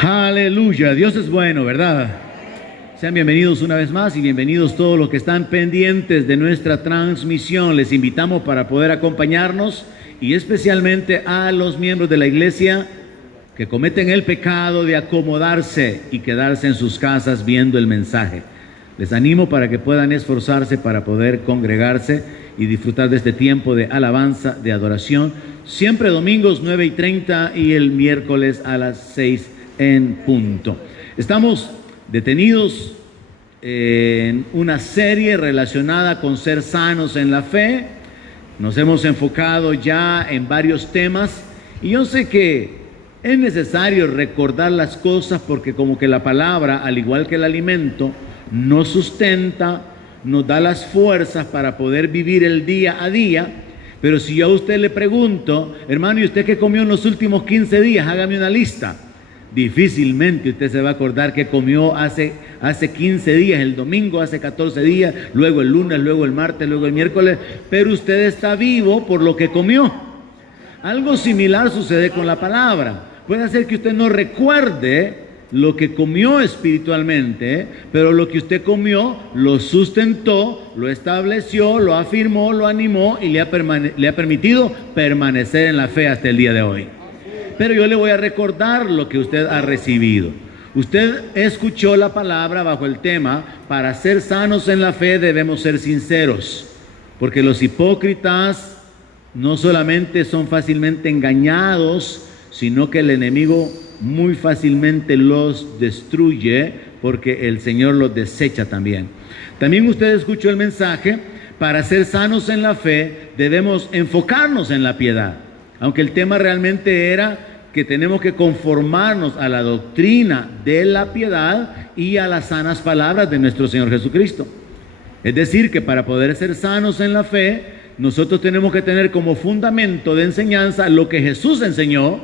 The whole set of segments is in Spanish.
Aleluya, Dios es bueno, ¿verdad? Sean bienvenidos una vez más y bienvenidos todos los que están pendientes de nuestra transmisión. Les invitamos para poder acompañarnos y especialmente a los miembros de la iglesia que cometen el pecado de acomodarse y quedarse en sus casas viendo el mensaje. Les animo para que puedan esforzarse para poder congregarse y disfrutar de este tiempo de alabanza, de adoración, siempre domingos 9:30 y el miércoles a las 6 en punto. Estamos detenidos en una serie relacionada con ser sanos en la fe. Nos hemos enfocado ya en varios temas y yo sé que es necesario recordar las cosas porque como que la palabra, al igual que el alimento, nos sustenta, nos da las fuerzas para poder vivir el día a día. Pero si yo a usted le pregunto, hermano, ¿y usted qué comió en los últimos 15 días? Hágame una lista. Difícilmente usted se va a acordar que comió hace 15 días, el domingo, hace 14 días, luego el lunes, luego el martes, luego el miércoles, pero usted está vivo por lo que comió. Algo similar sucede con la palabra. Puede ser que usted no recuerde lo que comió espiritualmente, pero lo que usted comió lo sustentó, lo estableció, lo afirmó, lo animó y le ha permitido permanecer en la fe hasta el día de hoy. Pero yo le voy a recordar lo que usted ha recibido. Usted escuchó la palabra bajo el tema: para ser sanos en la fe debemos ser sinceros, porque los hipócritas no solamente son fácilmente engañados, sino que el enemigo muy fácilmente los destruye, porque el Señor los desecha también. También usted escuchó el mensaje: para ser sanos en la fe debemos enfocarnos en la piedad. Aunque el tema realmente era que tenemos que conformarnos a la doctrina de la piedad y a las sanas palabras de nuestro Señor Jesucristo. Es decir, que para poder ser sanos en la fe, nosotros tenemos que tener como fundamento de enseñanza lo que Jesús enseñó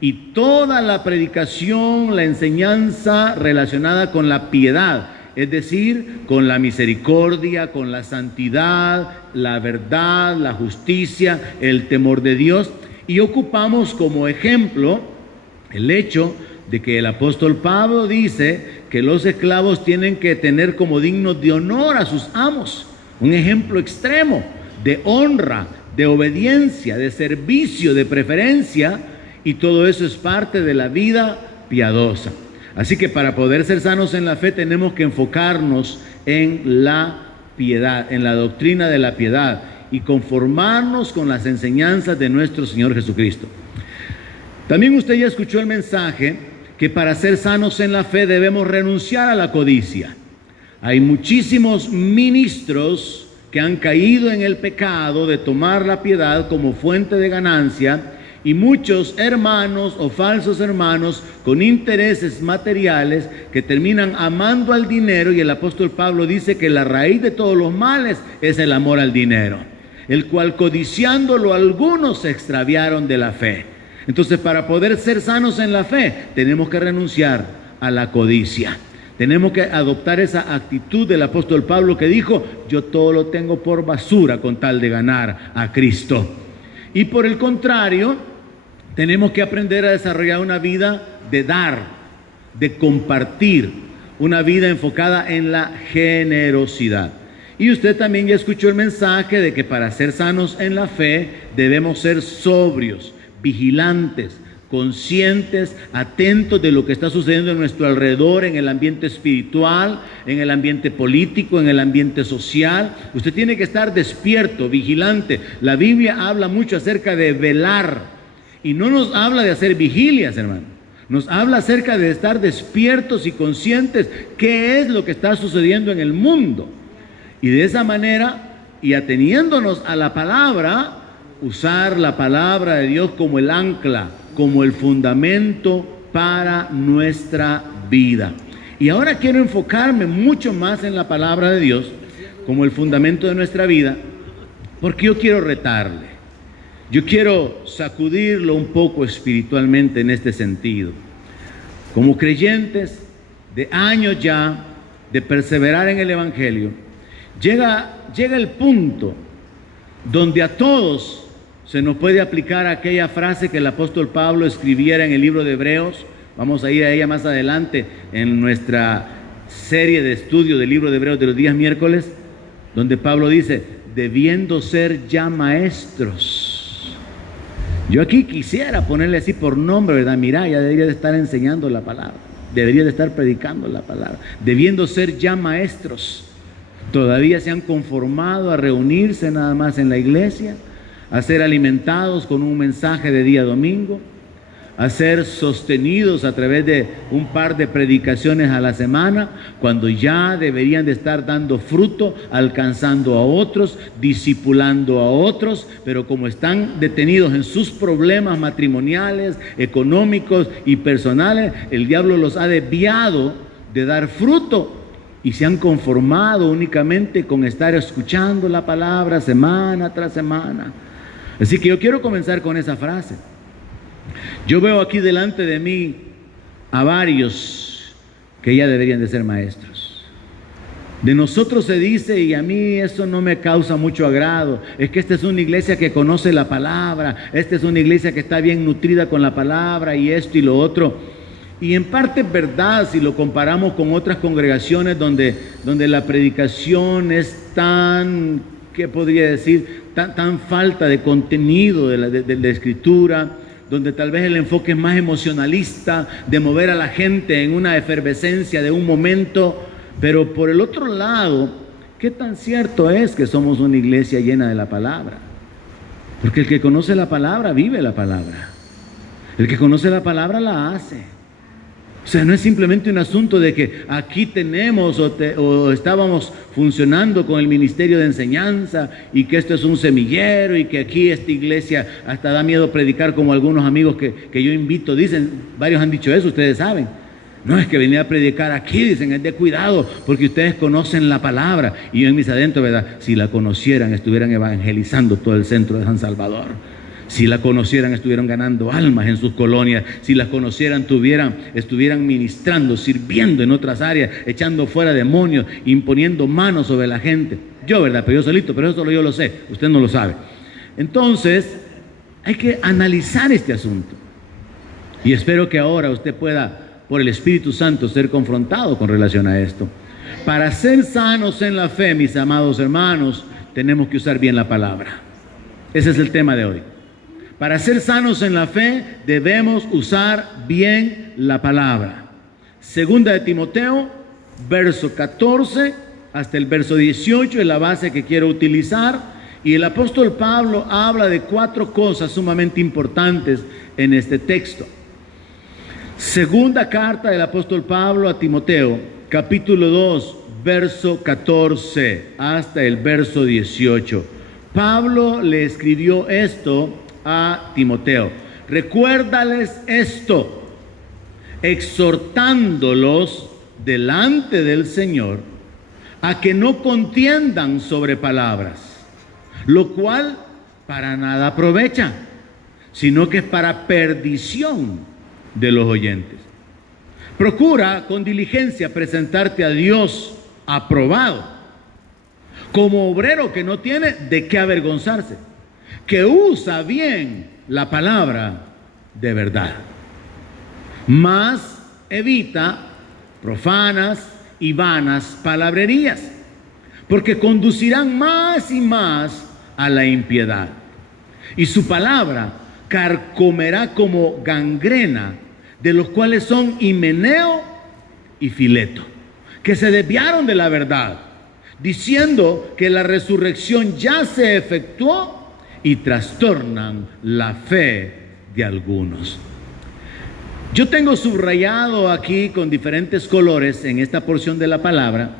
y toda la predicación, la enseñanza relacionada con la piedad. Es decir, con la misericordia, con la santidad, la verdad, la justicia, el temor de Dios. Y ocupamos como ejemplo el hecho de que el apóstol Pablo dice que los esclavos tienen que tener como dignos de honor a sus amos. Un ejemplo extremo de honra, de obediencia, de servicio, de preferencia, y todo eso es parte de la vida piadosa. Así que para poder ser sanos en la fe tenemos que enfocarnos en la piedad, en la doctrina de la piedad, y conformarnos con las enseñanzas de nuestro Señor Jesucristo. También usted ya escuchó el mensaje que para ser sanos en la fe debemos renunciar a la codicia. Hay muchísimos ministros que han caído en el pecado de tomar la piedad como fuente de ganancia, y muchos hermanos o falsos hermanos con intereses materiales que terminan amando al dinero, y el apóstol Pablo dice que la raíz de todos los males es el amor al dinero, el cual codiciándolo algunos se extraviaron de la fe. Entonces, para poder ser sanos en la fe tenemos que renunciar a la codicia. Tenemos que adoptar esa actitud del apóstol Pablo que dijo: yo todo lo tengo por basura con tal de ganar a Cristo. Y por el contrario, tenemos que aprender a desarrollar una vida de dar, de compartir, una vida enfocada en la generosidad. Y usted también ya escuchó el mensaje de que para ser sanos en la fe debemos ser sobrios, vigilantes, conscientes, atentos de lo que está sucediendo en nuestro alrededor, en el ambiente espiritual, en el ambiente político, en el ambiente social. Usted tiene que estar despierto, vigilante. La Biblia habla mucho acerca de velar, y no nos habla de hacer vigilias, hermano. Nos habla acerca de estar despiertos y conscientes qué es lo que está sucediendo en el mundo. Y de esa manera, y ateniéndonos a la palabra, usar la palabra de Dios como el ancla, como el fundamento para nuestra vida. Y ahora quiero enfocarme mucho más en la palabra de Dios como el fundamento de nuestra vida, porque yo quiero retarle. Yo quiero sacudirlo un poco espiritualmente en este sentido. Como creyentes de años ya de perseverar en el Evangelio, llega el punto donde a todos se nos puede aplicar aquella frase que el apóstol Pablo escribiera en el libro de Hebreos Vamos a ir a ella más adelante en nuestra serie de estudio del libro de Hebreos de los días miércoles, donde Pablo dice, debiendo ser ya maestros. Yo aquí quisiera ponerle así por nombre, ¿verdad? Mira, ya debería de estar enseñando la palabra, debería de estar predicando la palabra, debiendo ser ya maestros. Todavía se han conformado a reunirse nada más en la iglesia, a ser alimentados con un mensaje de día domingo, a ser sostenidos a través de un par de predicaciones a la semana, cuando ya deberían de estar dando fruto, alcanzando a otros, discipulando a otros, pero como están detenidos en sus problemas matrimoniales, económicos y personales, el diablo los ha desviado de dar fruto y se han conformado únicamente con estar escuchando la palabra semana tras semana. Así que yo quiero comenzar con esa frase. Yo veo aquí delante de mí a varios que ya deberían de ser maestros. De nosotros se dice, y a mí eso no me causa mucho agrado, es que esta es una iglesia que conoce la palabra, esta es una iglesia que está bien nutrida con la palabra y esto y lo otro. Y en parte es verdad si lo comparamos con otras congregaciones donde la predicación es tan, ¿qué podría decir? Tan falta de contenido de la escritura, donde tal vez el enfoque es más emocionalista, de mover a la gente en una efervescencia de un momento. Pero por el otro lado, ¿qué tan cierto es que somos una iglesia llena de la palabra? Porque el que conoce la palabra, vive la palabra. El que conoce la palabra, la hace. O sea, no es simplemente un asunto de que aquí tenemos o estábamos funcionando con el ministerio de enseñanza y que esto es un semillero y que aquí esta iglesia hasta da miedo predicar, como algunos amigos que yo invito dicen, varios han dicho eso, ustedes saben. No, es que venir a predicar aquí, dicen, es de cuidado porque ustedes conocen la palabra. Y yo en mis adentros, ¿verdad? Si la conocieran, estuvieran evangelizando todo el centro de San Salvador. Si la conocieran, estuvieran ganando almas en sus colonias. Si las conocieran, estuvieran ministrando, sirviendo en otras áreas, echando fuera demonios, imponiendo manos sobre la gente. Yo, ¿verdad? Pero yo solito, pero eso solo yo lo sé, usted no lo sabe. Entonces, hay que analizar este asunto. Y espero que ahora usted pueda, por el Espíritu Santo, ser confrontado con relación a esto. Para ser sanos en la fe, mis amados hermanos, tenemos que usar bien la palabra. Ese es el tema de hoy. Para ser sanos en la fe, debemos usar bien la palabra. Segunda de Timoteo, verso 14 hasta el verso 18 es la base que quiero utilizar. Y el apóstol Pablo habla de 4 cosas sumamente importantes en este texto. Segunda carta del apóstol Pablo a Timoteo, capítulo 2, verso 14 hasta el verso 18. Pablo le escribió esto a Timoteo. Recuérdales esto, exhortándolos delante del Señor a que no contiendan sobre palabras, lo cual para nada aprovecha, sino que es para perdición de los oyentes. Procura con diligencia presentarte a Dios aprobado, como obrero que no tiene de qué avergonzarse, que usa bien la palabra de verdad, mas evita profanas y vanas palabrerías, porque conducirán más y más a la impiedad, y su palabra carcomerá como gangrena, de los cuales son Himeneo y Fileto, que se desviaron de la verdad, diciendo que la resurrección ya se efectuó, y trastornan la fe de algunos. Yo tengo subrayado aquí con diferentes colores en esta porción de la palabra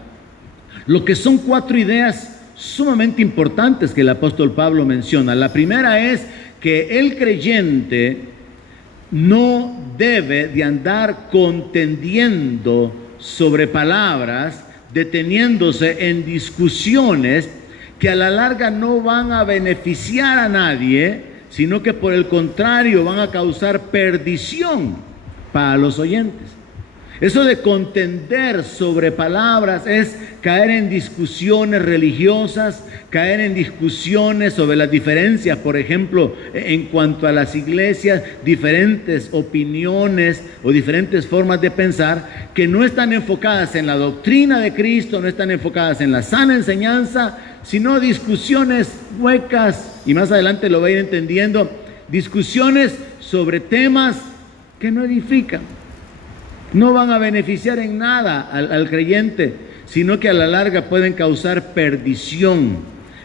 lo que son 4 ideas sumamente importantes que el apóstol Pablo menciona. La primera es que el creyente no debe de andar contendiendo sobre palabras, deteniéndose en discusiones que a la larga no van a beneficiar a nadie, sino que por el contrario van a causar perdición para los oyentes. Eso de contender sobre palabras es caer en discusiones religiosas, caer en discusiones sobre las diferencias, por ejemplo, en cuanto a las iglesias, diferentes opiniones o diferentes formas de pensar que no están enfocadas en la doctrina de Cristo, no están enfocadas en la sana enseñanza, sino discusiones huecas, y más adelante lo va a ir entendiendo, discusiones sobre temas que no edifican. No van a beneficiar en nada al creyente, sino que a la larga pueden causar perdición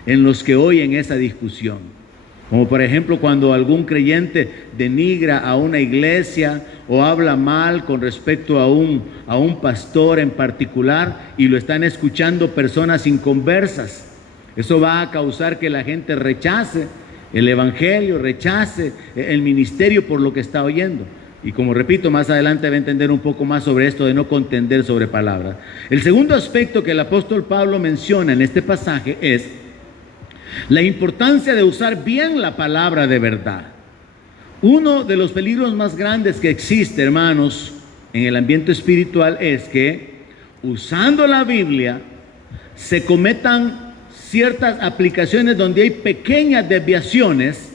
en los que oyen esa discusión. Como por ejemplo cuando algún creyente denigra a una iglesia o habla mal con respecto a un pastor en particular y lo están escuchando personas inconversas. Eso va a causar que la gente rechace el evangelio, rechace el ministerio por lo que está oyendo. Y como repito, más adelante va a entender un poco más sobre esto de no contender sobre palabras. El segundo aspecto que el apóstol Pablo menciona en este pasaje es la importancia de usar bien la palabra de verdad. Uno de los peligros más grandes que existe, hermanos, en el ambiente espiritual es que usando la Biblia se cometan ciertas aplicaciones donde hay pequeñas desviaciones,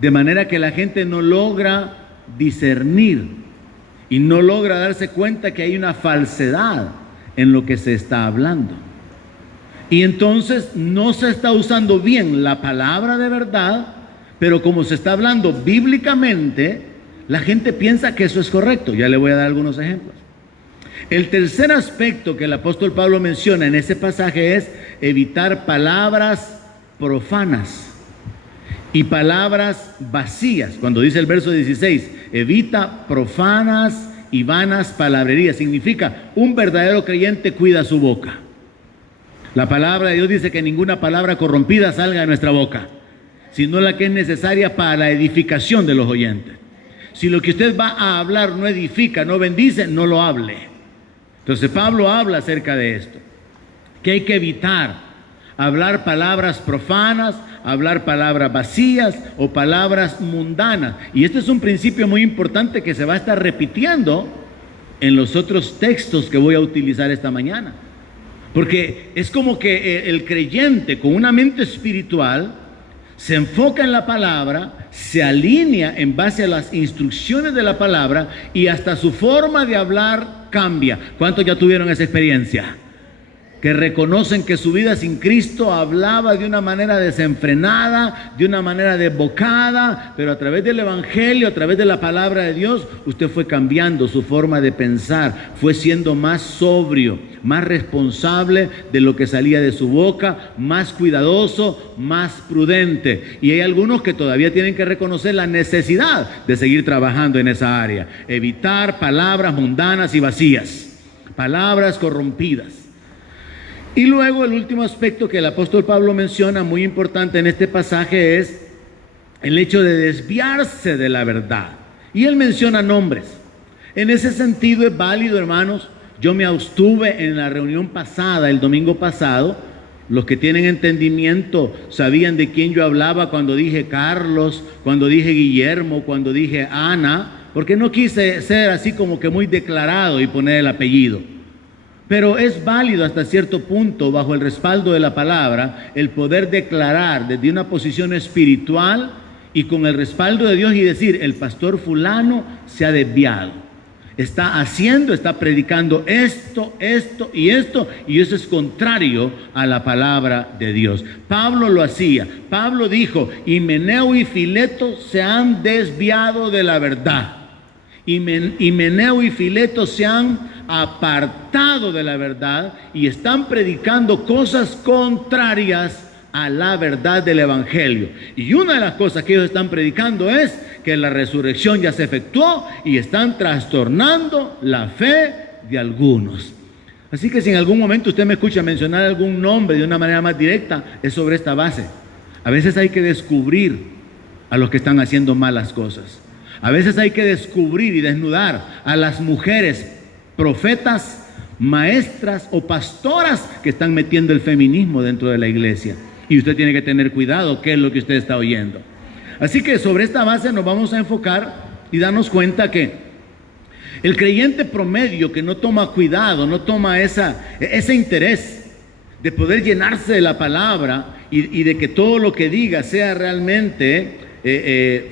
de manera que la gente no logra discernir y no logra darse cuenta que hay una falsedad en lo que se está hablando. Y entonces no se está usando bien la palabra de verdad, pero como se está hablando bíblicamente, la gente piensa que eso es correcto. Ya le voy a dar algunos ejemplos. El tercer aspecto que el apóstol Pablo menciona en ese pasaje es evitar palabras profanas y palabras vacías. Cuando dice el verso 16, evita profanas y vanas palabrerías, significa un verdadero creyente cuida su boca. La palabra de Dios dice que ninguna palabra corrompida salga de nuestra boca, sino la que es necesaria para la edificación de los oyentes. Si lo que usted va a hablar no edifica, no bendice, no lo hable. Entonces Pablo habla acerca de esto, que hay que evitar hablar palabras profanas, hablar palabras vacías o palabras mundanas. Y este es un principio muy importante que se va a estar repitiendo en los otros textos que voy a utilizar esta mañana. Porque es como que el creyente con una mente espiritual se enfoca en la palabra, se alinea en base a las instrucciones de la palabra y hasta su forma de hablar cambia. ¿Cuántos ya tuvieron esa experiencia? Que reconocen que su vida sin Cristo hablaba de una manera desenfrenada, de una manera desbocada, pero a través del evangelio, a través de la palabra de Dios, usted fue cambiando su forma de pensar, fue siendo más sobrio, más responsable de lo que salía de su boca, más cuidadoso, más prudente. Y hay algunos que todavía tienen que reconocer la necesidad de seguir trabajando en esa área. Evitar palabras mundanas y vacías, palabras corrompidas. Y luego el último aspecto que el apóstol Pablo menciona, muy importante en este pasaje, es el hecho de desviarse de la verdad. Y él menciona nombres. En ese sentido es válido, hermanos. Yo me abstuve en la reunión pasada, el domingo pasado. Los que tienen entendimiento sabían de quién yo hablaba cuando dije Carlos, cuando dije Guillermo, cuando dije Ana, porque no quise ser así como que muy declarado y poner el apellido. Pero es válido hasta cierto punto, bajo el respaldo de la palabra, el poder declarar desde una posición espiritual y con el respaldo de Dios y decir, el pastor fulano se ha desviado. Está predicando esto, y eso es contrario a la palabra de Dios. Pablo lo hacía. Pablo dijo, Himeneo y Fileto se han desviado de la verdad. Himeneo y Fileto se han apartado de la verdad y están predicando cosas contrarias a la verdad del evangelio. Y una de las cosas que ellos están predicando es que la resurrección ya se efectuó y están trastornando la fe de algunos. Así que si en algún momento usted me escucha mencionar algún nombre de una manera más directa, es sobre esta base. A veces hay que descubrir a los que están haciendo malas cosas. A veces hay que descubrir y desnudar a las mujeres profetas, maestras o pastoras que están metiendo el feminismo dentro de la iglesia. Y usted tiene que tener cuidado qué es lo que usted está oyendo. Así que sobre esta base nos vamos a enfocar y darnos cuenta que El creyente promedio que no toma cuidado, no toma ese interés de poder llenarse de la palabra y de que todo lo que diga sea realmente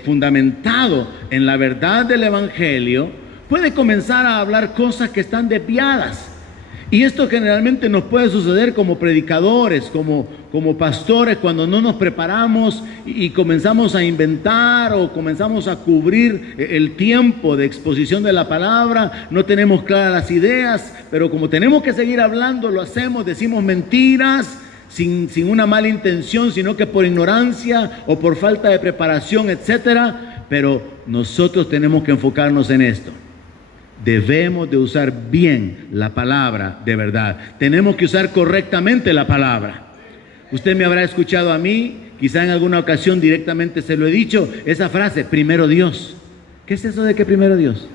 fundamentado en la verdad del Evangelio, puede comenzar a hablar cosas que están desviadas. Y esto generalmente nos puede suceder como predicadores, como pastores, cuando no nos preparamos y comenzamos a inventar o comenzamos a cubrir el tiempo de exposición de la palabra. No tenemos claras las ideas, pero como tenemos que seguir hablando, lo hacemos, decimos mentiras sin una mala intención, sino que por ignorancia o por falta de preparación, etcétera. Pero nosotros tenemos que enfocarnos en esto. Debemos de usar bien la palabra de verdad. Tenemos que usar correctamente la palabra. Usted me habrá escuchado a mí, quizá en alguna ocasión directamente se lo he dicho, esa frase, primero Dios. ¿Qué es eso de que primero Dios?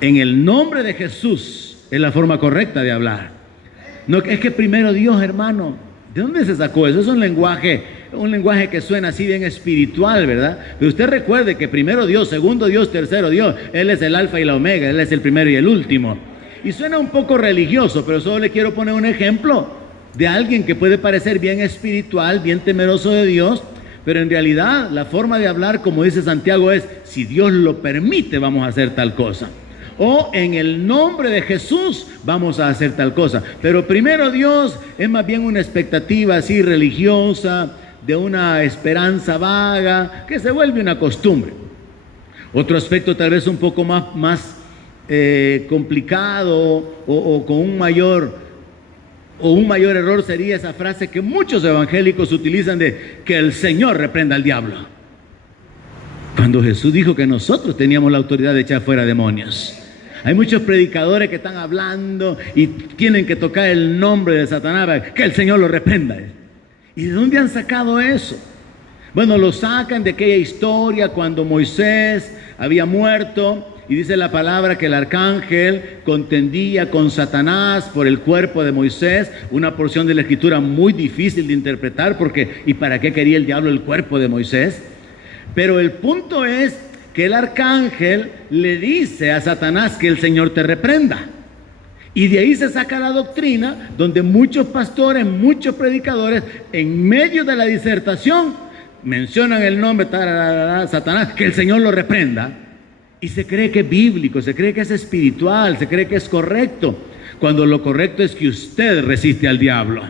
En el nombre de Jesús es la forma correcta de hablar. No es que primero Dios, hermano. ¿De dónde se sacó eso? Es un lenguaje que suena así bien espiritual, ¿verdad? Pero usted recuerde que primero Dios, segundo Dios, tercero Dios. Él es el alfa y la omega, Él es el primero y el último. Y suena un poco religioso, pero solo le quiero poner un ejemplo de alguien que puede parecer bien espiritual, bien temeroso de Dios, pero en realidad la forma de hablar, como dice Santiago, es: si Dios lo permite, vamos a hacer tal cosa. O en el nombre de Jesús vamos a hacer tal cosa. Pero primero Dios es más bien una expectativa así religiosa, de una esperanza vaga, que se vuelve una costumbre. Otro aspecto tal vez un poco más complicado o con un mayor error sería esa frase que muchos evangélicos utilizan de que el Señor reprenda al diablo. Cuando Jesús dijo que nosotros teníamos la autoridad de echar fuera demonios. Hay muchos predicadores que están hablando y tienen que tocar el nombre de Satanás, que el Señor lo reprenda. ¿Y de dónde han sacado eso? Bueno, lo sacan de aquella historia cuando Moisés había muerto y dice la palabra que el arcángel contendía con Satanás por el cuerpo de Moisés, una porción de la escritura muy difícil de interpretar porque ¿y para qué quería el diablo el cuerpo de Moisés? Pero el punto es que el arcángel le dice a Satanás que el Señor te reprenda. Y de ahí se saca la doctrina donde muchos pastores, muchos predicadores, en medio de la disertación, mencionan el nombre Satanás, que el Señor lo reprenda. Y se cree que es bíblico, se cree que es espiritual, se cree que es correcto. Cuando lo correcto es que usted resiste al diablo.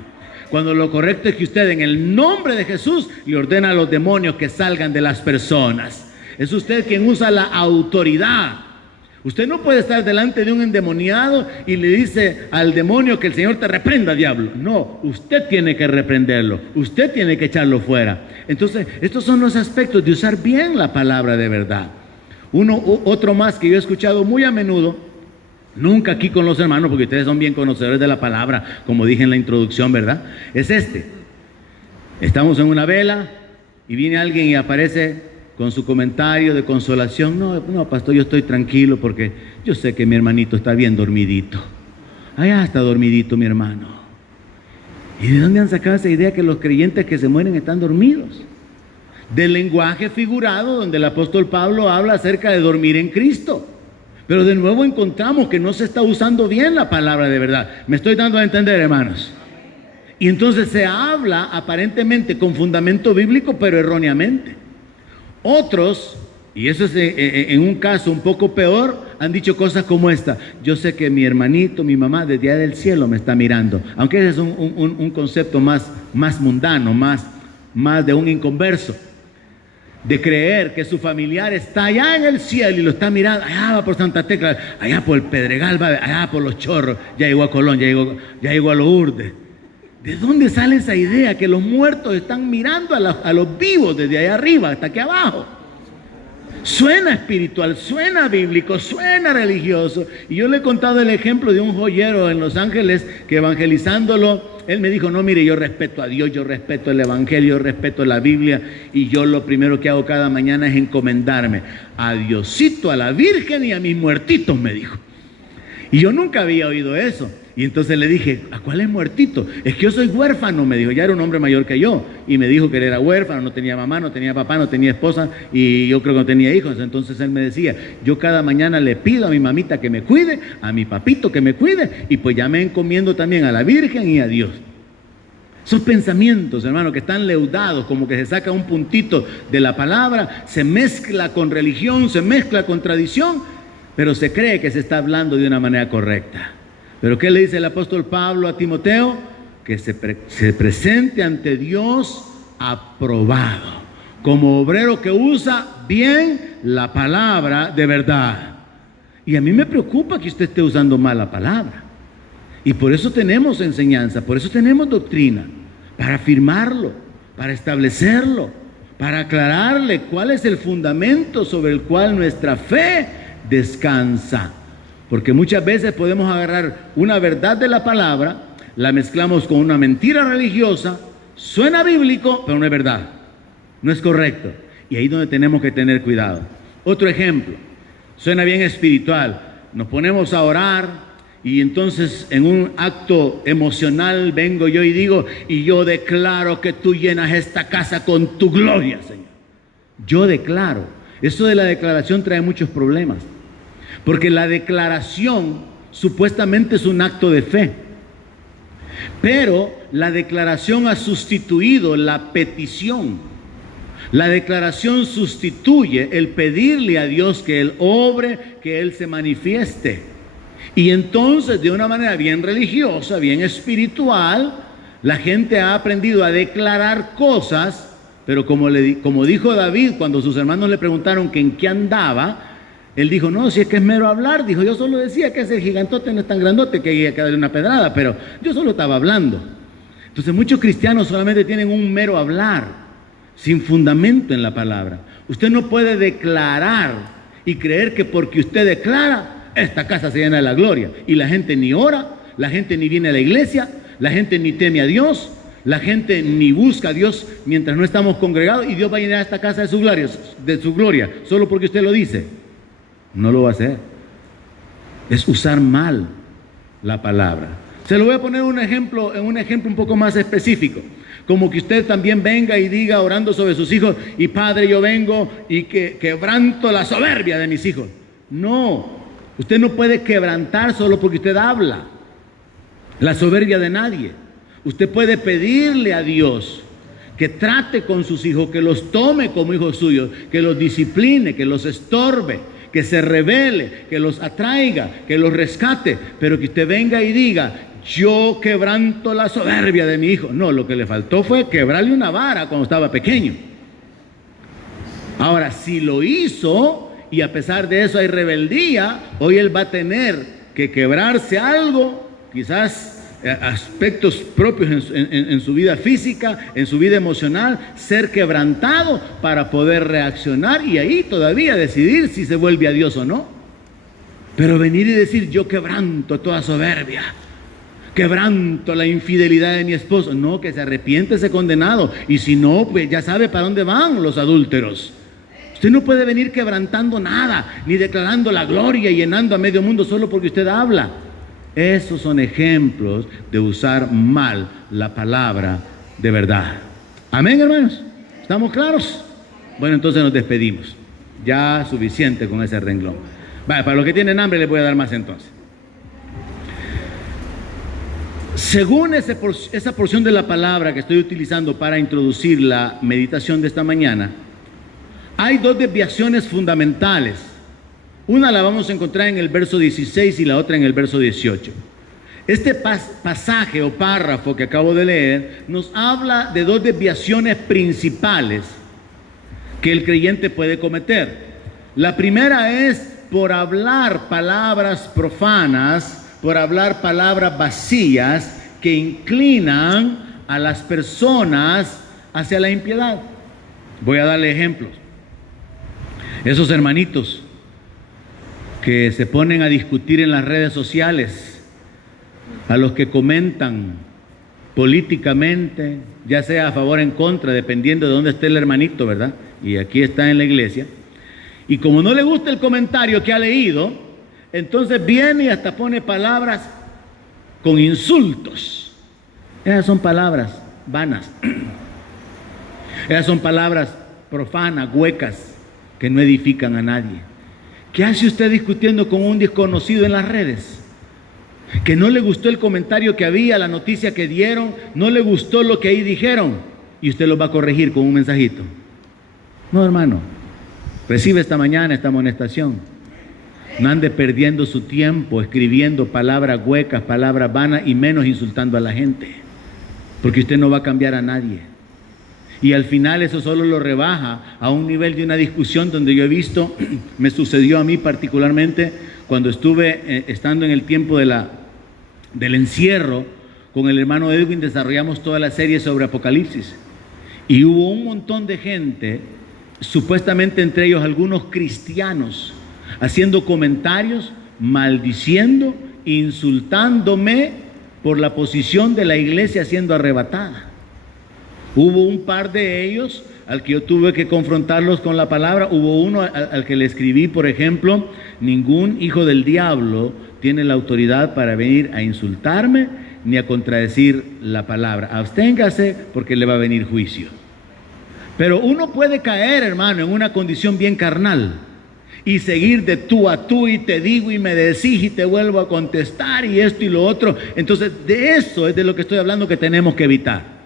Cuando lo correcto es que usted en el nombre de Jesús le ordena a los demonios que salgan de las personas. Es usted quien usa la autoridad. Usted no puede estar delante de un endemoniado y le dice al demonio que el Señor te reprenda, diablo. No, usted tiene que reprenderlo. Usted tiene que echarlo fuera. Entonces, estos son los aspectos de usar bien la palabra de verdad. Otro más que yo he escuchado muy a menudo, nunca aquí con los hermanos, porque ustedes son bien conocedores de la palabra, como dije en la introducción, ¿verdad? Es este. Estamos en una vela y viene alguien y aparece con su comentario de consolación. No, pastor, yo estoy tranquilo porque yo sé que mi hermanito está bien dormidito. Allá está dormidito mi hermano. ¿Y de dónde han sacado esa idea que los creyentes que se mueren están dormidos? Del lenguaje figurado donde el apóstol Pablo habla acerca de dormir en Cristo. Pero de nuevo encontramos que no se está usando bien la palabra de verdad. ¿Me estoy dando a entender, hermanos? Y entonces se habla aparentemente con fundamento bíblico, pero erróneamente. Otros, y eso es en un caso un poco peor, han dicho cosas como esta: yo sé que mi hermanito, mi mamá desde allá del cielo me está mirando. Aunque ese es un concepto más mundano, más de un inconverso, de creer que su familiar está allá en el cielo y lo está mirando. Allá va por Santa Tecla, allá por el Pedregal, va allá por Los Chorros, ya llegó a Colón, ya llegó a Lourdes. ¿De dónde sale esa idea que los muertos están mirando a los vivos desde allá arriba hasta aquí abajo? Suena espiritual, suena bíblico, suena religioso. Y yo le he contado el ejemplo de un joyero en Los Ángeles que, evangelizándolo, él me dijo: no, mire, yo respeto a Dios, yo respeto el Evangelio, yo respeto la Biblia, y yo lo primero que hago cada mañana es encomendarme a Diosito, a la Virgen y a mis muertitos, me dijo. Y yo nunca había oído eso. Y entonces le dije, ¿a cuál es muertito? Es que yo soy huérfano, me dijo. Ya era un hombre mayor que yo. Y me dijo que él era huérfano, no tenía mamá, no tenía papá, no tenía esposa y yo creo que no tenía hijos. Entonces él me decía, yo cada mañana le pido a mi mamita que me cuide, a mi papito que me cuide, y pues ya me encomiendo también a la Virgen y a Dios. Esos pensamientos, hermano, que están leudados, como que se saca un puntito de la palabra, se mezcla con religión, se mezcla con tradición, pero se cree que se está hablando de una manera correcta. Pero ¿qué le dice el apóstol Pablo a Timoteo? Que se presente ante Dios aprobado, como obrero que usa bien la palabra de verdad. Y a mí me preocupa que usted esté usando mal la palabra. Y por eso tenemos enseñanza, por eso tenemos doctrina, para afirmarlo, para establecerlo, para aclararle cuál es el fundamento sobre el cual nuestra fe descansa. Porque muchas veces podemos agarrar una verdad de la palabra, la mezclamos con una mentira religiosa, suena bíblico, pero no es verdad, no es correcto. Y ahí es donde tenemos que tener cuidado. Otro ejemplo, suena bien espiritual, nos ponemos a orar y entonces en un acto emocional vengo yo y digo, y yo declaro que tú llenas esta casa con tu gloria, Señor. Yo declaro. Eso de la declaración trae muchos problemas. Porque la declaración supuestamente es un acto de fe, pero la declaración ha sustituido la petición. La declaración sustituye el pedirle a Dios que Él obre, que Él se manifieste. Y entonces, de una manera bien religiosa, bien espiritual, la gente ha aprendido a declarar cosas, pero como dijo David cuando sus hermanos le preguntaron que en qué andaba, él dijo, no, si es que es mero hablar, dijo, yo solo decía que ese gigantote no es tan grandote que hay que darle una pedrada, pero yo solo estaba hablando. Entonces muchos cristianos solamente tienen un mero hablar, sin fundamento en la palabra. Usted no puede declarar y creer que porque usted declara, esta casa se llena de la gloria. Y la gente ni ora, la gente ni viene a la iglesia, la gente ni teme a Dios, la gente ni busca a Dios mientras no estamos congregados, y Dios va a llenar esta casa de su gloria, solo porque usted lo dice. No lo va a hacer. Es usar mal la palabra. Se lo voy a poner un ejemplo un poco más específico. Como que usted también venga y diga orando sobre sus hijos, y Padre, yo vengo y que quebranto la soberbia de mis hijos. No, usted no puede quebrantar solo porque usted habla la soberbia de nadie. Usted puede pedirle a Dios que trate con sus hijos, que los tome como hijos suyos, que los discipline, que los estorbe, que se revele, que los atraiga, que los rescate, pero que usted venga y diga, yo quebranto la soberbia de mi hijo. No, lo que le faltó fue quebrarle una vara cuando estaba pequeño. Ahora, si lo hizo y a pesar de eso hay rebeldía, hoy él va a tener que quebrarse algo, quizás aspectos propios en su vida física, en su vida emocional, ser quebrantado para poder reaccionar y ahí todavía decidir si se vuelve a Dios o no. Pero venir y decir, yo quebranto toda soberbia, quebranto la infidelidad de mi esposo, no, que se arrepiente ese condenado, y si no, pues ya sabe para dónde van los adúlteros. Usted no puede venir quebrantando nada, ni declarando la gloria y llenando a medio mundo solo porque usted habla. Esos son ejemplos de usar mal la palabra de verdad. Amén, hermanos. ¿Estamos claros? Bueno, entonces nos despedimos. Ya suficiente con ese renglón. Vale, para los que tienen hambre les voy a dar más entonces. Según esa porción de la palabra que estoy utilizando para introducir la meditación de esta mañana, hay dos desviaciones fundamentales. Una la vamos a encontrar en el verso 16 y la otra en el verso 18. Este pasaje o párrafo que acabo de leer nos habla de dos desviaciones principales que el creyente puede cometer. La primera es por hablar palabras profanas, por hablar palabras vacías que inclinan a las personas hacia la impiedad. Voy a darle ejemplos. Esos hermanitos que se ponen a discutir en las redes sociales, a los que comentan políticamente, ya sea a favor o en contra, dependiendo de dónde esté el hermanito, ¿verdad? Y aquí está en la iglesia. Y como no le gusta el comentario que ha leído, entonces viene y hasta pone palabras con insultos. Esas son palabras vanas. Esas son palabras profanas, huecas, que no edifican a nadie. ¿Qué hace usted discutiendo con un desconocido en las redes? Que no le gustó el comentario que había, la noticia que dieron, no le gustó lo que ahí dijeron, y usted lo va a corregir con un mensajito. No, hermano, recibe esta mañana esta amonestación. No ande perdiendo su tiempo escribiendo palabras huecas, palabras vanas, y menos insultando a la gente, porque usted no va a cambiar a nadie. Y al final eso solo lo rebaja a un nivel de una discusión donde yo he visto, me sucedió a mí particularmente cuando estuve estando en el tiempo del encierro con el hermano Edwin, desarrollamos toda la serie sobre Apocalipsis. Y hubo un montón de gente, supuestamente entre ellos algunos cristianos, haciendo comentarios, maldiciendo, insultándome por la posición de la iglesia siendo arrebatada. Hubo un par de ellos al que yo tuve que confrontarlos con la palabra. Hubo uno al que le escribí, por ejemplo: ningún hijo del diablo tiene la autoridad para venir a insultarme ni a contradecir la palabra. Absténgase porque le va a venir juicio. Pero uno puede caer, hermano, en una condición bien carnal y seguir de tú a tú, y te digo y me decís y te vuelvo a contestar y esto y lo otro. Entonces, de eso es de lo que estoy hablando, que tenemos que evitar.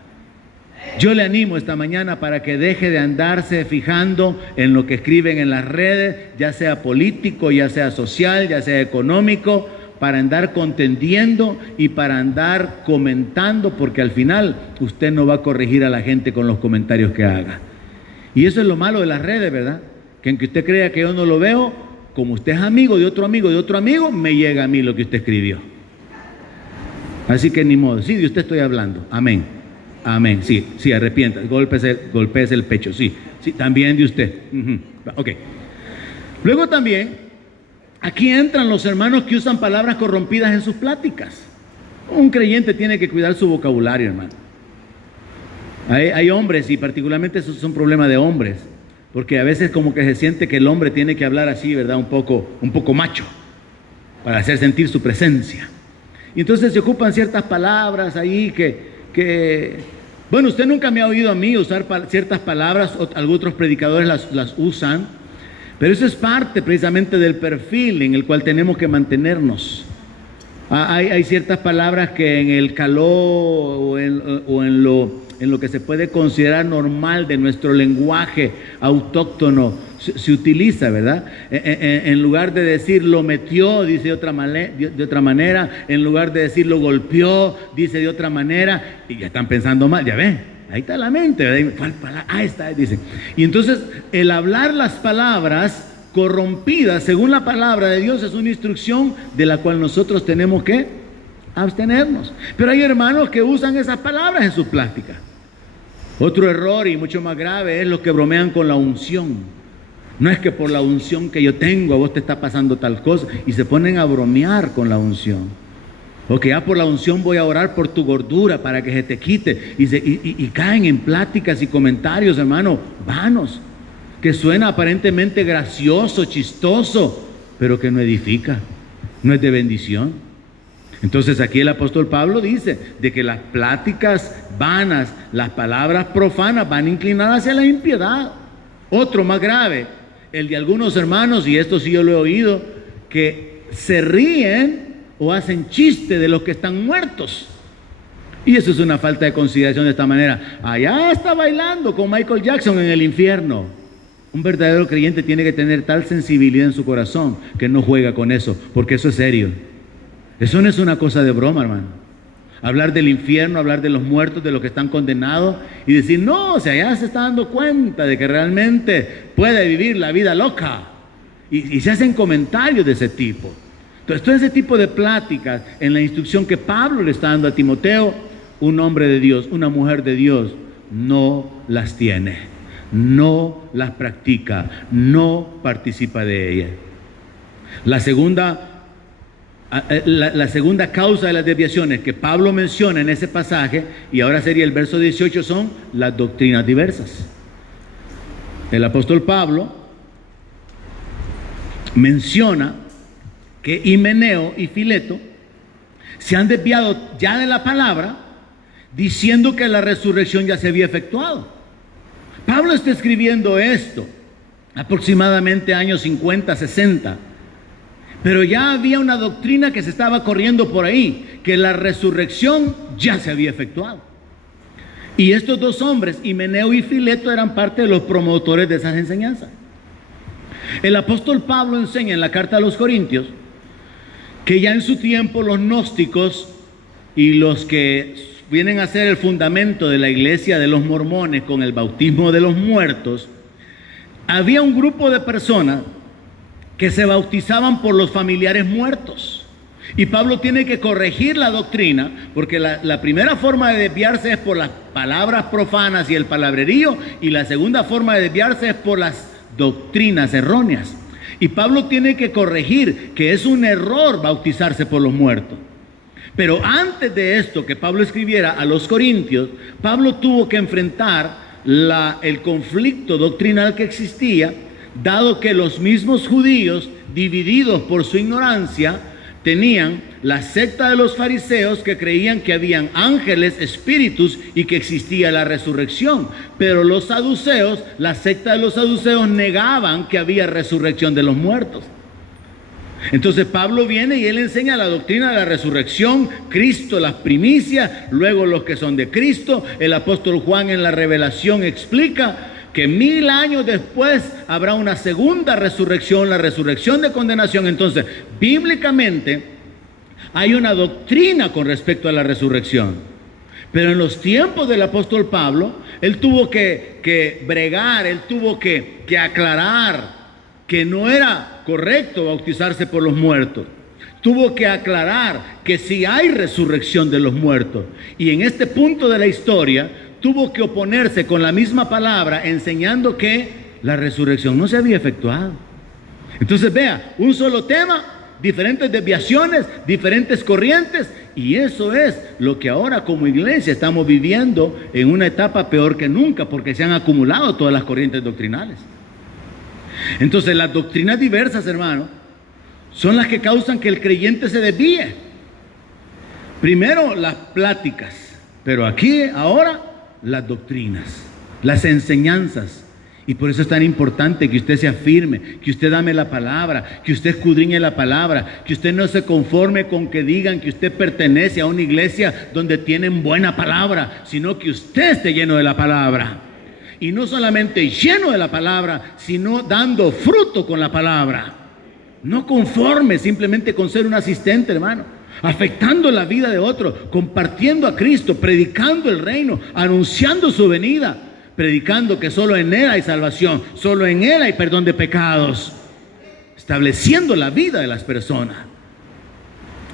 Yo le animo esta mañana para que deje de andarse fijando en lo que escriben en las redes, ya sea político, ya sea social, ya sea económico, para andar contendiendo y para andar comentando, porque al final usted no va a corregir a la gente con los comentarios que haga. Y eso es lo malo de las redes, ¿verdad? Que aunque usted crea que yo no lo veo, como usted es amigo de otro amigo de otro amigo, me llega a mí lo que usted escribió. Así que ni modo, sí, de usted estoy hablando. Amén. Amén, sí, arrepienta, golpes el pecho, sí, también de usted. Ok. Luego también, aquí entran los hermanos que usan palabras corrompidas en sus pláticas. Un creyente tiene que cuidar su vocabulario, hermano. Hay hombres, y particularmente eso es un problema de hombres, porque a veces como que se siente que el hombre tiene que hablar así, ¿verdad? Un poco macho, para hacer sentir su presencia. Y entonces se ocupan ciertas palabras ahí bueno, usted nunca me ha oído a mí usar ciertas palabras, algunos otros predicadores las usan, pero eso es parte precisamente del perfil en el cual tenemos que mantenernos. Hay ciertas palabras que en el calor o en lo que se puede considerar normal de nuestro lenguaje autóctono se utiliza, ¿verdad? En lugar de decir lo metió, dice de otra manera. En lugar de decir lo golpeó, dice de otra manera. Y ya están pensando mal, ya ven, ahí está la mente, ¿verdad? ¿Cuál palabra? Ah, está, dice. Y entonces el hablar las palabras corrompidas según la palabra de Dios es una instrucción de la cual nosotros tenemos que abstenernos. Pero hay hermanos que usan esas palabras en sus pláticas. Otro error, y mucho más grave, es los que bromean con la unción. No es que por la unción que yo tengo a vos te está pasando tal cosa, y se ponen a bromear con la unción. O que ya por la unción voy a orar por tu gordura para que se te quite, y caen en pláticas y comentarios, hermano, vanos, que suena aparentemente gracioso, chistoso, pero que no edifica, no es de bendición. Entonces aquí el apóstol Pablo dice de que las pláticas vanas, las palabras profanas van inclinadas hacia la impiedad. Otro más grave, el de algunos hermanos, y esto sí yo lo he oído, que se ríen o hacen chiste de los que están muertos. Y eso es una falta de consideración de esta manera. Allá está bailando con Michael Jackson en el infierno. Un verdadero creyente tiene que tener tal sensibilidad en su corazón que no juega con eso, porque eso es serio. Eso no es una cosa de broma, hermano. Hablar del infierno, hablar de los muertos, de los que están condenados, y decir, no, o sea, ya se está dando cuenta de que realmente puede vivir la vida loca. Y se hacen comentarios de ese tipo. Entonces, todo ese tipo de pláticas en la instrucción que Pablo le está dando a Timoteo, un hombre de Dios, una mujer de Dios, no las tiene, no las practica, no participa de ellas. La segunda causa de las desviaciones que Pablo menciona en ese pasaje, y ahora sería el verso 18, son las doctrinas diversas. El apóstol Pablo menciona que Himeneo y Fileto se han desviado ya de la palabra, diciendo que la resurrección ya se había efectuado. Pablo está escribiendo esto aproximadamente años 50, 60. Pero ya había una doctrina que se estaba corriendo por ahí, que la resurrección ya se había efectuado. Y estos dos hombres, Himeneo y Fileto, eran parte de los promotores de esas enseñanzas. El apóstol Pablo enseña en la carta a los Corintios que ya en su tiempo los gnósticos y los que vienen a ser el fundamento de la iglesia de los mormones con el bautismo de los muertos, había un grupo de personas que se bautizaban por los familiares muertos. Y Pablo tiene que corregir la doctrina, porque la primera forma de desviarse es por las palabras profanas y el palabrerío, y la segunda forma de desviarse es por las doctrinas erróneas. Y Pablo tiene que corregir que es un error bautizarse por los muertos. Pero antes de esto que Pablo escribiera a los Corintios, Pablo tuvo que enfrentar el conflicto doctrinal que existía, dado que los mismos judíos, divididos por su ignorancia, tenían la secta de los fariseos que creían que habían ángeles, espíritus y que existía la resurrección. Pero los saduceos, la secta de los saduceos, negaban que había resurrección de los muertos. Entonces Pablo viene y él enseña la doctrina de la resurrección, Cristo, las primicias, luego los que son de Cristo. El apóstol Juan en la Revelación explica que 1000 años después habrá una segunda resurrección, la resurrección de condenación. Entonces, bíblicamente hay una doctrina con respecto a la resurrección. Pero en los tiempos del apóstol Pablo, él tuvo que bregar, él tuvo que aclarar que no era correcto bautizarse por los muertos. Tuvo que aclarar que sí hay resurrección de los muertos. Y en este punto de la historia, tuvo que oponerse con la misma palabra, enseñando que la resurrección no se había efectuado. Entonces vea, un solo tema, diferentes desviaciones, diferentes corrientes, y eso es lo que ahora como iglesia estamos viviendo en una etapa peor que nunca, porque se han acumulado todas las corrientes doctrinales. Entonces las doctrinas diversas, hermano, son las que causan que el creyente se desvíe. Primero las pláticas, pero aquí ahora las doctrinas, las enseñanzas. Y por eso es tan importante que usted se afirme, que usted ame la palabra, que usted escudriñe la palabra, que usted no se conforme con que digan que usted pertenece a una iglesia donde tienen buena palabra, sino que usted esté lleno de la palabra. Y no solamente lleno de la palabra, sino dando fruto con la palabra. No conforme simplemente con ser un asistente, hermano, afectando la vida de otro, compartiendo a Cristo, predicando el reino, anunciando su venida, predicando que solo en Él hay salvación, solo en Él hay perdón de pecados, estableciendo la vida de las personas.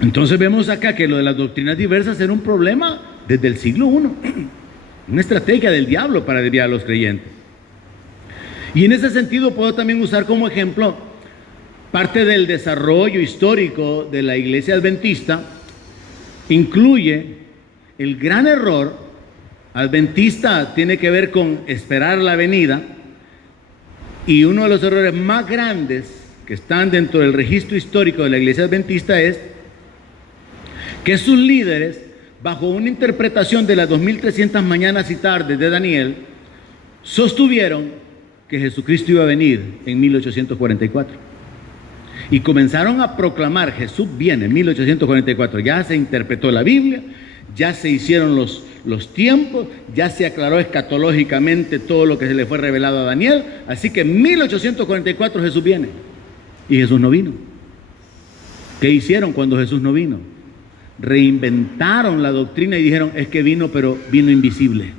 Entonces vemos acá que lo de las doctrinas diversas era un problema desde el siglo I, una estrategia del diablo para desviar a los creyentes. Y en ese sentido puedo también usar como ejemplo parte del desarrollo histórico de la iglesia adventista. Incluye el gran error adventista, tiene que ver con esperar la venida, y uno de los errores más grandes que están dentro del registro histórico de la iglesia adventista es que sus líderes, bajo una interpretación de las 2300 mañanas y tardes de Daniel, sostuvieron que Jesucristo iba a venir en 1844. Y comenzaron a proclamar: Jesús viene en 1844. Ya se interpretó la Biblia, ya se hicieron los tiempos, ya se aclaró escatológicamente todo lo que se le fue revelado a Daniel. Así que en 1844 Jesús viene. Y Jesús no vino. ¿Qué hicieron cuando Jesús no vino? Reinventaron la doctrina y dijeron: es que vino, pero vino invisible.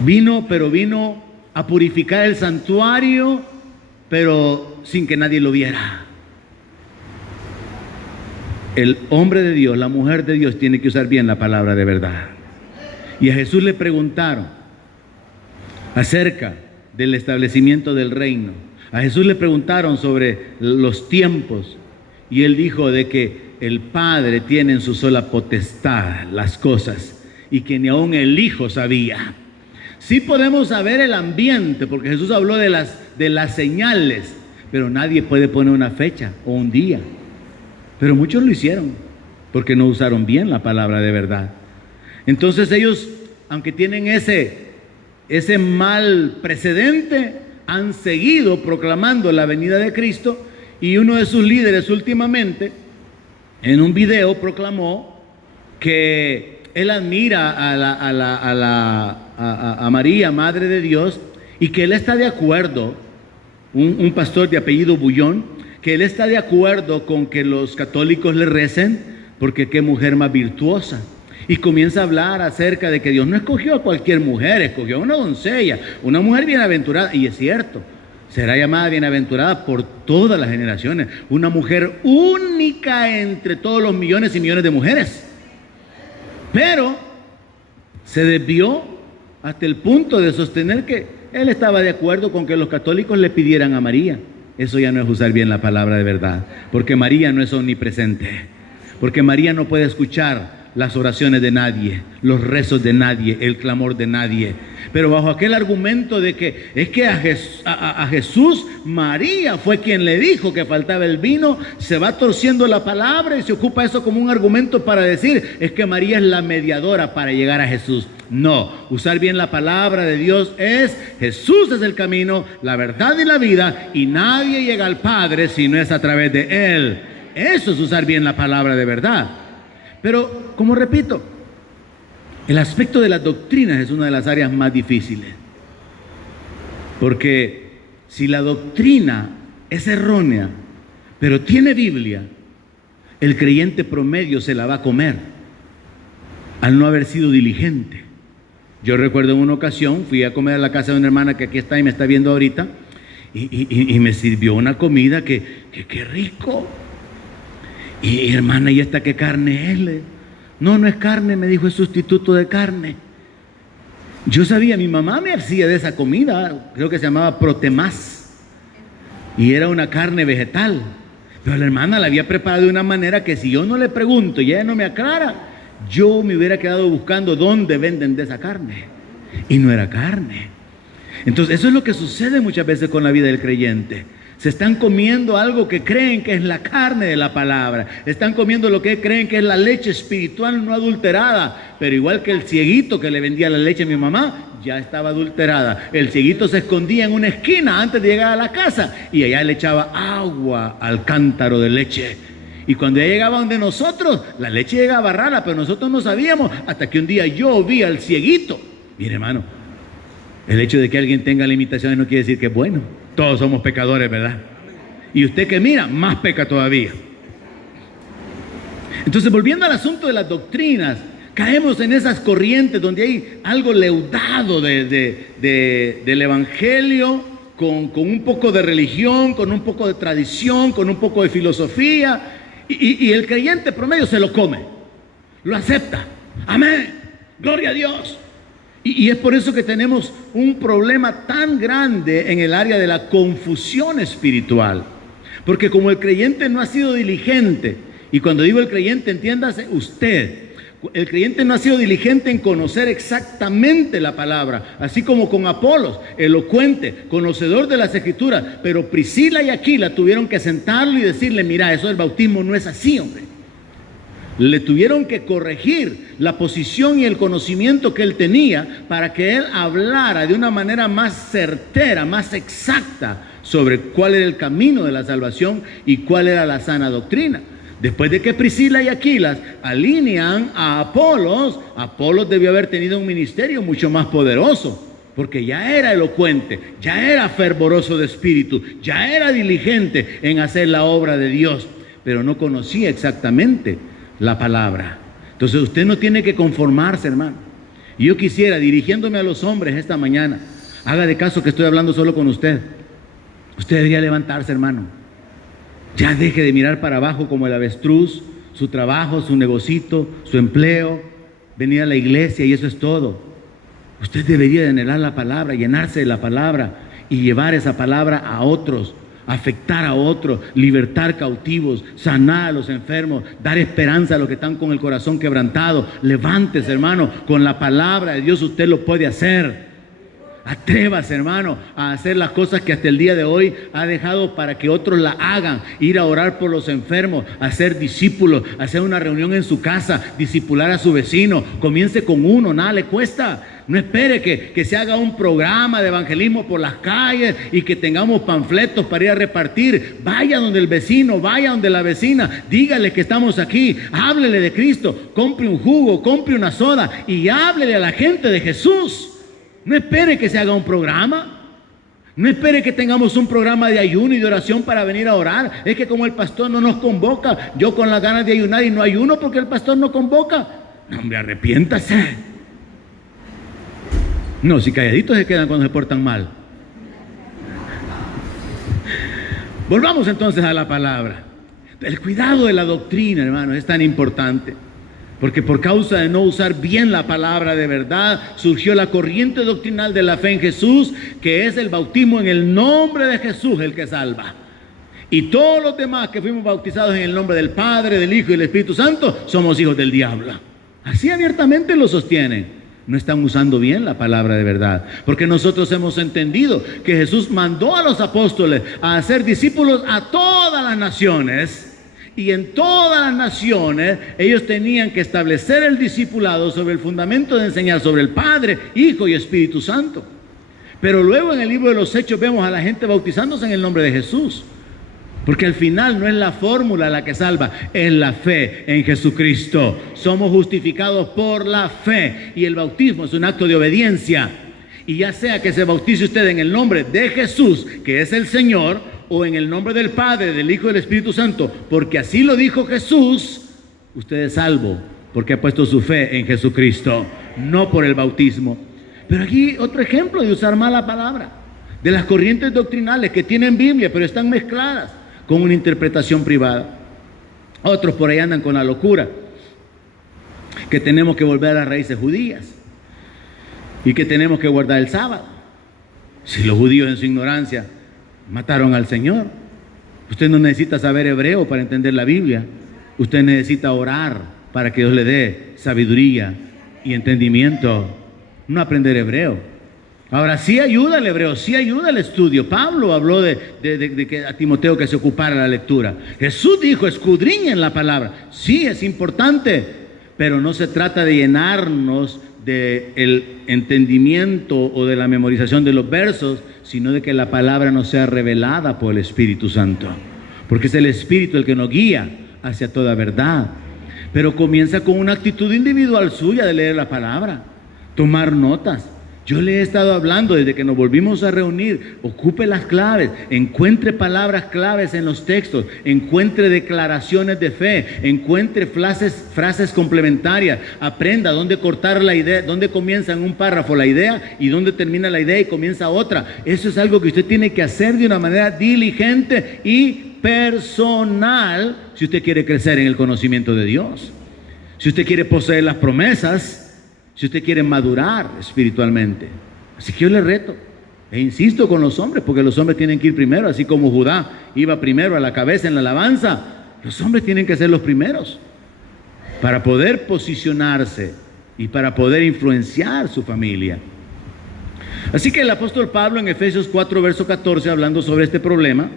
Vino, pero vino a purificar el santuario, pero sin que nadie lo viera. El hombre de Dios, la mujer de Dios, tiene que usar bien la palabra de verdad. Y a Jesús le preguntaron acerca del establecimiento del reino. A Jesús le preguntaron sobre los tiempos, y él dijo de que el Padre tiene en su sola potestad las cosas, y que ni aun el Hijo sabía. Sí podemos saber el ambiente, porque Jesús habló de las señales, pero nadie puede poner una fecha o un día. Pero muchos lo hicieron. porque no usaron bien la palabra de verdad. Entonces ellos, aunque tienen ese mal precedente, han seguido proclamando la venida de Cristo, y uno de sus líderes últimamente, en un video, proclamó que él admira a María, Madre de Dios, y que él está de acuerdo, un pastor de apellido Bullón, que él está de acuerdo con que los católicos le recen, porque qué mujer más virtuosa. Y comienza a hablar acerca de que Dios no escogió a cualquier mujer, escogió a una doncella, una mujer bienaventurada, y es cierto, será llamada bienaventurada por todas las generaciones, una mujer única entre todos los millones y millones de mujeres. Pero se desvió hasta el punto de sostener que él estaba de acuerdo con que los católicos le pidieran a María. Eso ya no es usar bien la palabra de verdad, porque María no es omnipresente, porque María no puede escuchar las oraciones de nadie, los rezos de nadie, el clamor de nadie. Pero bajo aquel argumento de que es que a Jesús, María fue quien le dijo que faltaba el vino, se va torciendo la palabra y se ocupa eso como un argumento para decir, es que María es la mediadora para llegar a Jesús. No, usar bien la palabra de Dios es, Jesús es el camino, la verdad y la vida, y nadie llega al Padre si no es a través de Él. Eso es usar bien la palabra de verdad. Pero, como repito, el aspecto de las doctrinas es una de las áreas más difíciles. Porque si la doctrina es errónea, pero tiene Biblia, el creyente promedio se la va a comer al no haber sido diligente. Yo recuerdo en una ocasión, fui a comer a la casa de una hermana que aquí está y me está viendo ahorita, y me sirvió una comida que qué rico. Y hermana, ¿y esta qué carne es? No es carne, me dijo, es sustituto de carne. Yo sabía, mi mamá me hacía de esa comida, creo que se llamaba protemás, y era una carne vegetal. Pero la hermana la había preparado de una manera que si yo no le pregunto y ella no me aclara, yo me hubiera quedado buscando dónde venden de esa carne. Y no era carne. Entonces, eso es lo que sucede muchas veces con la vida del creyente. Se están comiendo algo que creen que es la carne de la palabra. Están comiendo lo que creen que es la leche espiritual no adulterada. Pero igual que el cieguito que le vendía la leche a mi mamá, ya estaba adulterada. El cieguito se escondía en una esquina antes de llegar a la casa y allá le echaba agua al cántaro de leche. Y cuando ella llegaba donde nosotros, la leche llegaba rara, pero nosotros no sabíamos hasta que un día yo vi al cieguito. Mire, hermano, el hecho de que alguien tenga limitaciones no quiere decir que es bueno. Todos somos pecadores, ¿verdad? Y usted que mira, más peca todavía. Entonces, volviendo al asunto de las doctrinas, caemos en esas corrientes donde hay algo leudado del evangelio, con un poco de religión, con un poco de tradición, con un poco de filosofía, y el creyente promedio se lo come, lo acepta. Amén, gloria a Dios. Y es por eso que tenemos un problema tan grande en el área de la confusión espiritual. Porque como el creyente no ha sido diligente, y cuando digo el creyente, entiéndase usted, el creyente no ha sido diligente en conocer exactamente la palabra, así como con Apolos, elocuente, conocedor de las Escrituras, pero Priscila y Aquila tuvieron que sentarlo y decirle, mira, eso del bautismo no es así, hombre. Le tuvieron que corregir la posición y el conocimiento que él tenía para que él hablara de una manera más certera, más exacta sobre cuál era el camino de la salvación y cuál era la sana doctrina. Después de que Priscila y Aquila alinean a Apolos, Apolos debió haber tenido un ministerio mucho más poderoso, porque ya era elocuente, ya era fervoroso de espíritu, ya era diligente en hacer la obra de Dios, pero no conocía exactamente la palabra. Entonces usted no tiene que conformarse, hermano. Y yo quisiera, dirigiéndome a los hombres esta mañana, haga de caso que estoy hablando solo con usted. Usted debería levantarse, hermano. Ya deje de mirar para abajo como el avestruz, su trabajo, su negocito, su empleo, venir a la iglesia y eso es todo. Usted debería anhelar la palabra, llenarse de la palabra y llevar esa palabra a otros, afectar a otros, libertar cautivos, sanar a los enfermos, dar esperanza a los que están con el corazón quebrantado. Levántese, hermano, con la palabra de Dios usted lo puede hacer. Atrévase, hermano, a hacer las cosas que hasta el día de hoy ha dejado para que otros la hagan. Ir a orar por los enfermos, hacer discípulos, hacer una reunión en su casa, discipular a su vecino. Comience con uno, nada le cuesta. No espere que se haga un programa de evangelismo por las calles y que tengamos panfletos para ir a repartir. Vaya donde el vecino, vaya donde la vecina, dígale que estamos aquí, háblele de Cristo, compre un jugo, compre una soda y háblele a la gente de Jesús. No espere que se haga un programa. No espere que tengamos un programa de ayuno y de oración para venir a orar. Es que como el pastor no nos convoca, yo con las ganas de ayunar y no ayuno porque el pastor no convoca. No, hombre, arrepiéntase. No, si calladitos se quedan cuando se portan mal. Volvamos entonces a la palabra. El cuidado de la doctrina, hermanos, es tan importante. Porque por causa de no usar bien la palabra de verdad, surgió la corriente doctrinal de la fe en Jesús, que es el bautismo en el nombre de Jesús el que salva. Y todos los demás que fuimos bautizados en el nombre del Padre, del Hijo y del Espíritu Santo, somos hijos del diablo. Así abiertamente lo sostienen. No están usando bien la palabra de verdad. Porque nosotros hemos entendido que Jesús mandó a los apóstoles a hacer discípulos a todas las naciones. Y en todas las naciones ellos tenían que establecer el discipulado sobre el fundamento de enseñar sobre el Padre, Hijo y Espíritu Santo. Pero luego en el libro de los Hechos vemos a la gente bautizándose en el nombre de Jesús. Porque al final no es la fórmula la que salva, es la fe en Jesucristo. Somos justificados por la fe y el bautismo es un acto de obediencia. Y ya sea que se bautice usted en el nombre de Jesús, que es el Señor, o en el nombre del Padre, del Hijo y del Espíritu Santo, porque así lo dijo Jesús, usted es salvo, porque ha puesto su fe en Jesucristo, no por el bautismo. Pero aquí otro ejemplo de usar mal la palabra, de las corrientes doctrinales que tienen Biblia, pero están mezcladas con una interpretación privada. Otros por ahí andan con la locura, que tenemos que volver a las raíces judías, y que tenemos que guardar el sábado. Si los judíos en su ignorancia mataron al Señor. Usted no necesita saber hebreo para entender la Biblia. Usted necesita orar para que Dios le dé sabiduría y entendimiento. No aprender hebreo. Ahora sí ayuda el hebreo, sí ayuda el estudio. Pablo habló de que a Timoteo que se ocupara la lectura. Jesús dijo, escudriñen la palabra. Sí, es importante, pero no se trata de llenarnos del entendimiento o de la memorización de los versos, sino de que la palabra nos sea revelada por el Espíritu Santo, porque es el Espíritu el que nos guía hacia toda verdad. Pero comienza con una actitud individual suya de leer la palabra, tomar notas. Yo le he estado hablando desde que nos volvimos a reunir. Ocupe las claves, encuentre palabras claves en los textos, encuentre declaraciones de fe, encuentre frases complementarias, aprenda dónde cortar la idea, dónde comienza en un párrafo la idea y dónde termina la idea y comienza otra. Eso es algo que usted tiene que hacer de una manera diligente y personal si usted quiere crecer en el conocimiento de Dios, si usted quiere poseer las promesas, si usted quiere madurar espiritualmente. Así que yo le reto e insisto con los hombres, porque los hombres tienen que ir primero, así como Judá iba primero a la cabeza en la alabanza. Los hombres tienen que ser los primeros para poder posicionarse y para poder influenciar su familia. Así que el apóstol Pablo en Efesios 4 verso 14, hablando sobre este problema,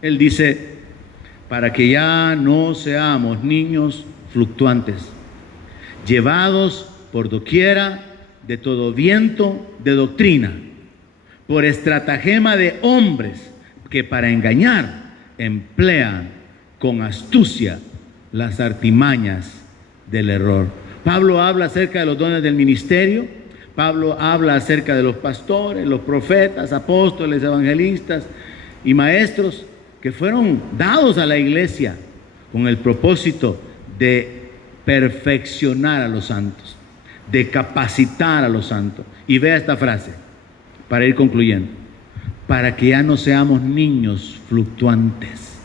él dice, para que ya no seamos niños fluctuantes, llevados por doquiera de todo viento de doctrina, por estratagema de hombres que para engañar emplean con astucia las artimañas del error. Pablo habla acerca de los dones del ministerio. Pablo habla acerca de los pastores, los profetas, apóstoles, evangelistas y maestros que fueron dados a la iglesia con el propósito de perfeccionar a los santos, de capacitar a los santos. Y vea esta frase para ir concluyendo: para que ya no seamos niños fluctuantes.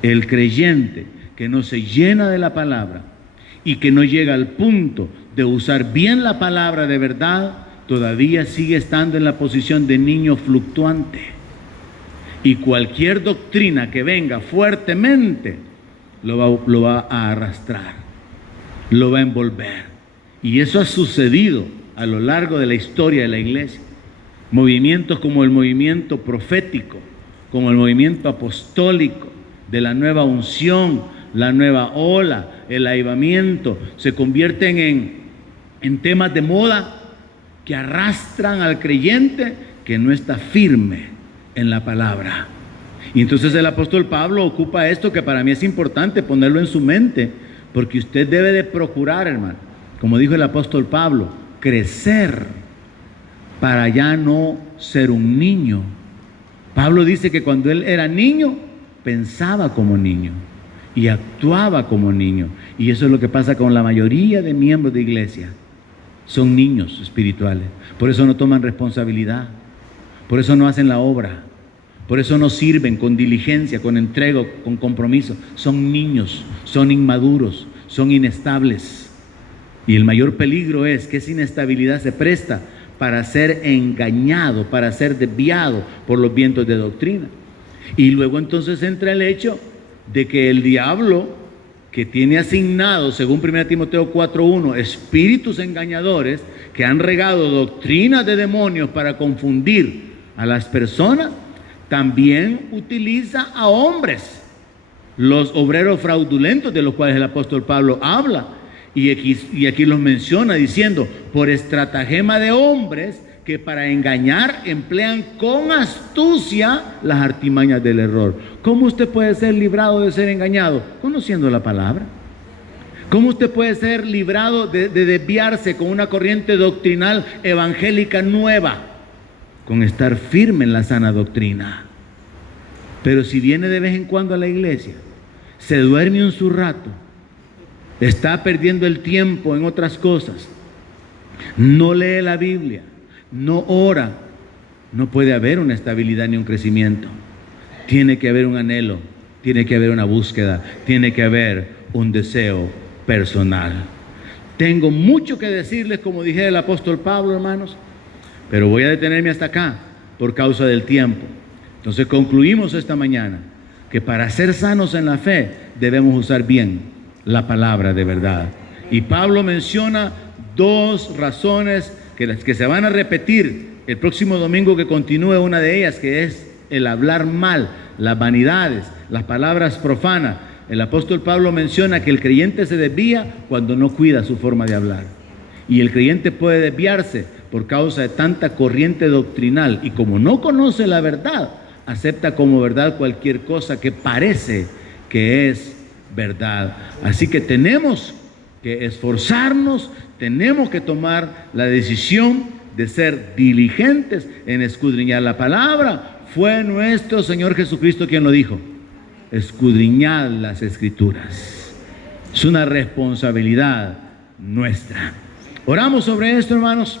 El creyente que no se llena de la palabra y que no llega al punto de usar bien la palabra de verdad, todavía sigue estando en la posición de niño fluctuante. Y cualquier doctrina que venga fuertemente lo va a arrastrar, lo va a envolver. Y eso ha sucedido a lo largo de la historia de la iglesia. Movimientos como el movimiento profético, como el movimiento apostólico, de la nueva unción, la nueva ola, el avivamiento, se convierten en temas de moda que arrastran al creyente que no está firme en la palabra. Y entonces el apóstol Pablo ocupa esto, que para mí es importante ponerlo en su mente, porque usted debe de procurar, hermano, como dijo el apóstol Pablo, crecer para ya no ser un niño. Pablo dice que cuando él era niño, pensaba como niño y actuaba como niño. Y eso es lo que pasa con la mayoría de miembros de iglesia. Son niños espirituales. Por eso no toman responsabilidad. Por eso no hacen la obra. Por eso no sirven con diligencia, con entrega, con compromiso. Son niños, son inmaduros, son inestables. Y el mayor peligro es que esa inestabilidad se presta para ser engañado, para ser desviado por los vientos de doctrina. Y luego entonces entra el hecho de que el diablo, que tiene asignado, según 1 Timoteo 4:1, espíritus engañadores que han regado doctrinas de demonios para confundir a las personas, también utiliza a hombres, los obreros fraudulentos de los cuales el apóstol Pablo habla. Y aquí los menciona diciendo, por estratagema de hombres que para engañar emplean con astucia las artimañas del error. ¿Cómo usted puede ser librado de ser engañado? Conociendo la palabra. ¿Cómo usted puede ser librado de desviarse con una corriente doctrinal evangélica nueva? Con estar firme en la sana doctrina. Pero si viene de vez en cuando a la iglesia, se duerme un su rato, está perdiendo el tiempo en otras cosas, no lee la Biblia, no ora, no puede haber una estabilidad ni un crecimiento. Tiene que haber un anhelo, tiene que haber una búsqueda, tiene que haber un deseo personal. Tengo mucho que decirles, como dije el apóstol Pablo, hermanos, pero voy a detenerme hasta acá por causa del tiempo. Entonces concluimos esta mañana que para ser sanos en la fe debemos usar bien la palabra de verdad. Y Pablo menciona dos razones que se van a repetir el próximo domingo, que continúe una de ellas, que es el hablar mal, las vanidades, las palabras profanas. El apóstol Pablo menciona que el creyente se desvía cuando no cuida su forma de hablar. Y el creyente puede desviarse por causa de tanta corriente doctrinal, y como no conoce la verdad, acepta como verdad cualquier cosa que parece que es verdad. Así que tenemos que esforzarnos, tenemos que tomar la decisión de ser diligentes en escudriñar la palabra. Fue nuestro Señor Jesucristo quien lo dijo: escudriñad las Escrituras. Es una responsabilidad nuestra. Oramos sobre esto, hermanos.